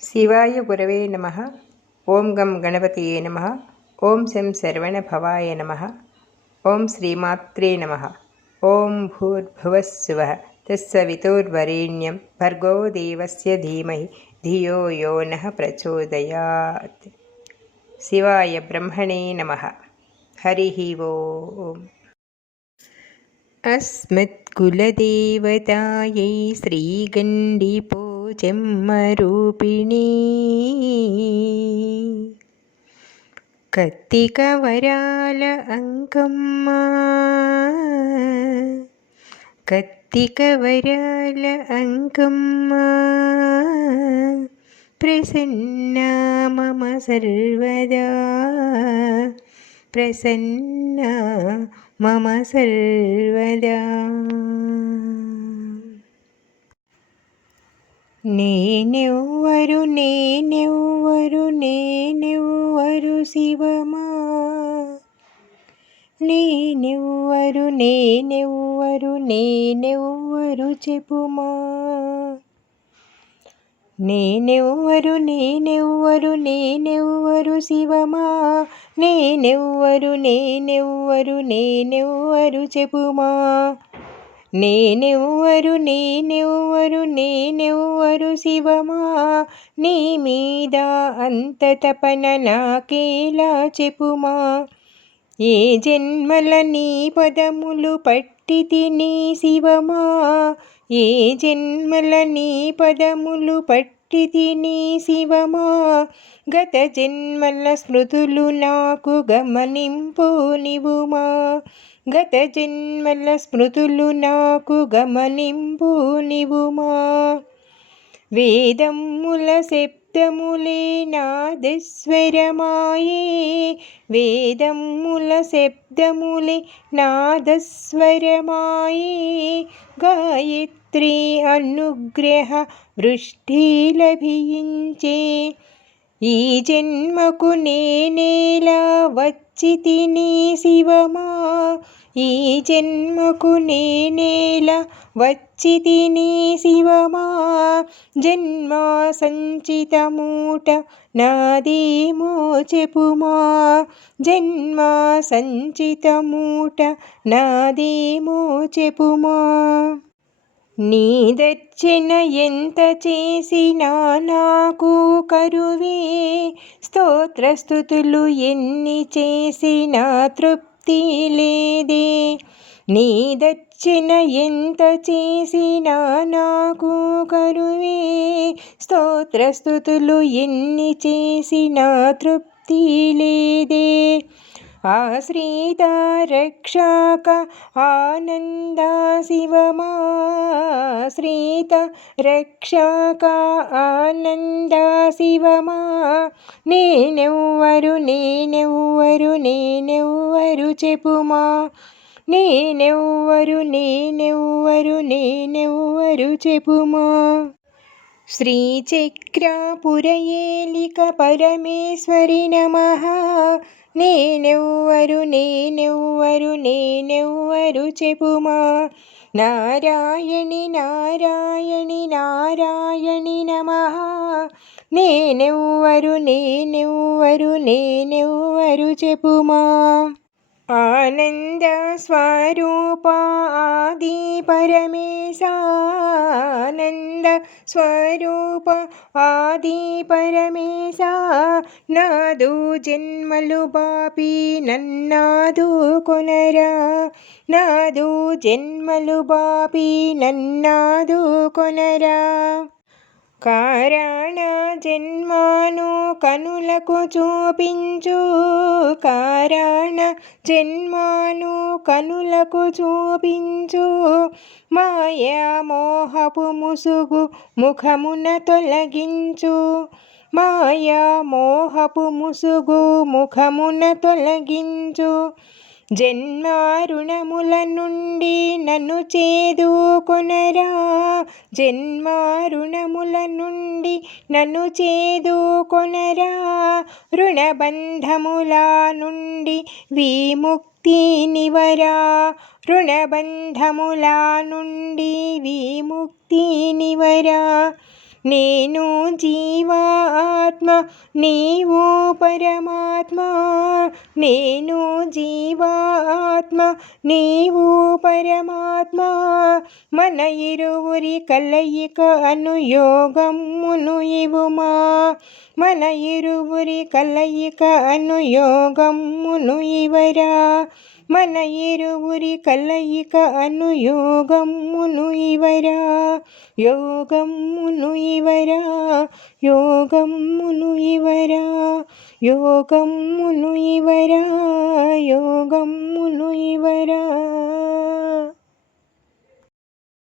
శివాయ గురవే నమః. ఓం గం గణపతియే నమః. ఓం శం శరవణభవాయ నమః. ఓం శ్రీమాత్రే నమః. ఓం భూర్భువస్సువః తత్సవితుర్వరేణ్యం భర్గో దేవస్య ధీమహి ధియో యో నః ప్రచోదయాత్. శివాయ బ్రహ్మణే నమః. హరి ఓం. అస్మత్కులదేవతాయై శ్రీగండిపోచమ్మరూపిణీ కత్తికవరాల అంకమ్మ, కత్తికవరాల అంకమ్మ ప్రసన్నా మమ సర్వదా, ప్రసన్నా మమ సర్వదా. నేనెవ్వరు నేనెవ్వరు నేనెవ్వరు శివమా, నేనెవ్వరు నేనెవ్వరు నేనెవ్వరు చెప్పుమా. నేనెవ్వరు నేనెవ్వరు నేనెవ్వరు శివమా, నేనెవ్వరు నేనెవ్వరు నేనెవ్వరు చెప్పుమా. నేనెవ్వరు నేనెవ్వరు నేనెవ్వరు శివమా, నీ మీద అంత తపన నాకేలా చెప్పుమా. ఏ జన్మల నీ పదములు పట్టి తిని శివమా, ఏ జన్మల నీ పదములు పట్టి తిని శివమా. గత జన్మల స్మృతులు నాకు గమనింపు నివుమా, గత జన్మల స్మృతులు నాకు గమనింపు నివుమా. వేదముల శబ్దములే నాదస్వరమాయే, వేదముల శబ్దములే నాదస్వరమాయే. గాయత్రి అనుగ్రహ వృష్టి లభించే, ఈ జన్మకు నేనేలా వచ్చి తిని శివమా, ఈ జన్మకు నేనేలా వచ్చి తిని శివమా. జన్మా సంచిత మూట నాదేమో చెప్పుమా, జన్మా సంచిత మూట నాదేమో చెప్పుమా. నీ దర్శన ఎంత చేసినా నాకు కరువే, స్తోత్రస్తుతులు ఎన్ని చేసినా తృప్తి లేదే. నీ దర్శన ఎంత చేసినా నాకు కరువే, స్తోత్రస్తుతులు ఎన్ని చేసినా తృప్తి లేదే. ఆశ్రిత రక్షక ఆనంద శివమా, ఆశ్రిత రక్షక ఆనంద శివమా. నేనెవ్వరు నేనెవ్వరు నేనెవ్వరు చెప్పుమా, నేనెవ్వరు నేనెవ్వరు నేనెవ్వరు చెప్పుమా. శ్రీచక్రపురయేలిక పరమేశ్వరి నమః. నేనెవ్వరు నేనెవ్వరు నేనెవ్వరు చెప్పుమా. నారాయణి నారాయణి నారాయణి నమః. నేనెవ్వరు నేనెవ్వరు నేనెవ్వరు చెప్పుమా. ఆనంద స్వరూప ఆది పరమేశ, ఆనంద స్వరూప ఆది పరమేశ. నాదు జన్మలు బాపి నన్నాదు కొనరా, నాదు జన్మలు బాపి నన్నాదు కొనరా. కారణ జన్మాను కనులకు చూపించు, కారణ జన్మాను కనులకు చూపించు. మాయా మోహపు ముసుగు ముఖమున తొలగించు, మాయా మోహపు ముసుగు ముఖమున తొలగించు. జన్మారుణముల నుండి నన్ను చేదుకొనరా, జన్మారుణముల నుండి నన్ను చేదుకొనరా. రుణబంధముల నుండి విముక్తి నివరా, రుణబంధముల నుండి విముక్తి నివరా. నేను జీవాత్మ నీవు పరమాత్మ, నేను జీవాత్మ నీవు పరమాత్మ, మన ఇరువురి కలయిక అనుయోగమును ఇవుమా, మన ఇరువురి కలయిక అనుయోగమును ఇవరా, మన ఇరువురి కలయిక అనుయోగమును ఇవరా, యోగమును ఇవరా, యోగమును ఇవరా, యోగమును ఇవరా, యోగమును ఇవరా.